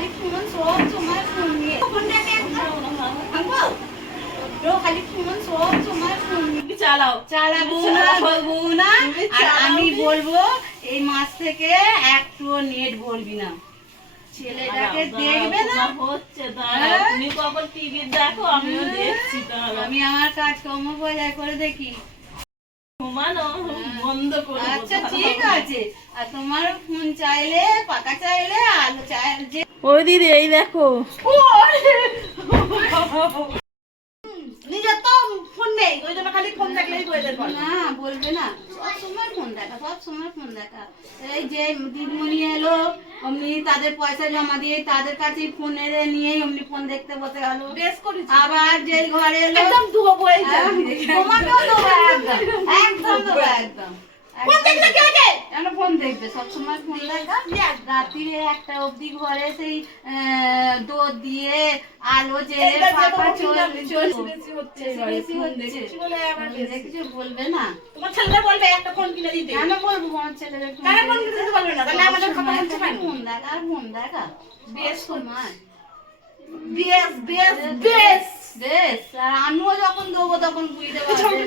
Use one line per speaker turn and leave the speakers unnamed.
খালি ফুমন সব সময় ফুল নিয়ে খালি ফুমন সব সময় ফুল নিয়ে
চালাও।
চালাবো না বলব না? আর আমি বলব এই মাস থেকে একটু নেট বলবি না। ছেলেটাকে দেখবে না?
হচ্ছে
হ্যাঁ?
তুমি কখন দেখো আমিও দেখছি
আমি আমার কাজকর্ম বজায় করে দেখি।
সমান বন্ধ করে
আচ্ছা ঠিক আছে। আর তোমার ফোন চাইলে পাকা চাইলে আলু চাইলে যে
ওই দিদি এই দেখো।
নিজের তো ফোন নেই ওই জন্য খালি ফোন দেখলেই বইদের
না বলবে না। সব সময় ফোন দেখা সব সময় ফোন দেখা। এই যে দিদিমণি এলো অমনি তাদের পয়সা জমা দিয়ে তাদের কাছেই ফোন এনে নিয়েই অমনি ফোন দেখতে বসে গেল।
বেশ করেছি।
আবার যেই ঘরে এলো
একদম
তোমাকেও দেবো একদম। একদম দেবো একদম।
ফোন দেখলে কি হয়েছে
কেন ফোন দেখবে? সবসময় ফোন দেখা রাত্রিরে একটা অবধি ঘরে সেই আহ, দিয়ে আলো জেলে
এইবার
পাখা
যেরকম
চল
বেশি
চল
বেশি হচ্ছে
বেশি
এবারে,
বেশি
ফোন
হচ্ছে।
দেখছি বলে আমার বেশি।
কিছু বলবে না।
তোমার ছেলেটা বলবে একটা ফোন কিনে দিতে।
কেন বলব? আমার ছেলেদের ফোন
কিনে দিতে পারবে না? তাহলে আমাদের কথা বলতে
ফোন দেখা আর ফোন দেখা।
বেশ
সময়।
বেশ বেশ বেশ
বেশ। আর আমিও যখন দেবো তখন বুঝতে পারবে।